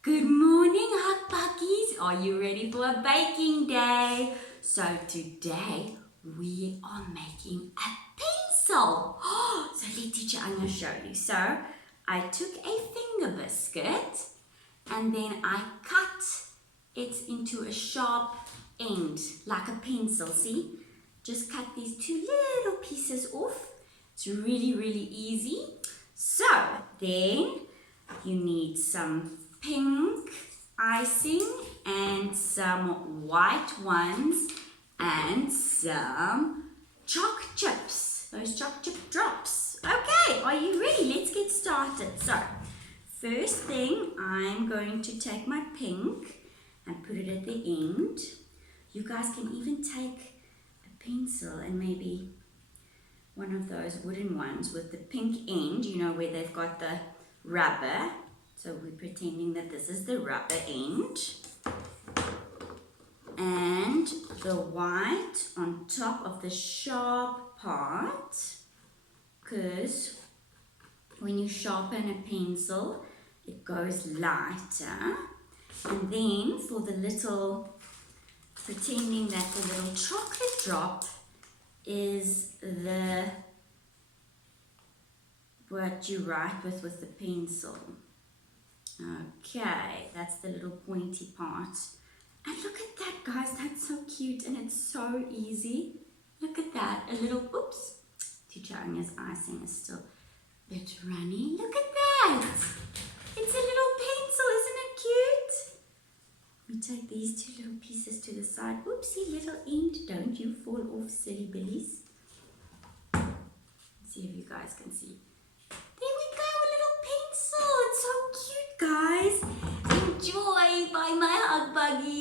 Good morning, Hug Buggies. Are you ready for a baking day? So today we are making a pencil. So let teacher Anja show you. So I took a finger biscuit and then I cut it into a sharp end like a pencil. See? Just cut these two little pieces off. It's really, really easy. So then you need some pink icing and some white ones and some chalk chips. Those chalk chip drops. Okay, are you ready? Let's get started. So, first thing, I'm going to take my pink and put it at the end. You guys can even take a pencil and maybe one of those wooden ones with the pink end, you know, where they've got the rubber. So we're pretending that this is the rubber end. And the white on top of the sharp part, because when you sharpen a pencil, it goes lighter. And then for the little, pretending that the little chocolate drop is the what you write with the pencil. Okay, that's the little pointy part. And look at that, guys, that's so cute and it's so easy. Look at that, a little, oops, teacher Anja's icing is still a bit runny. Look at that, it's a little pencil, isn't it cute? We take these two little pieces to the side. Oopsie, little end, don't you fall off, silly billies. Let's see if you guys can see. There we go, a little pencil. It's so cute, guys. Enjoy by my Hug Buggy.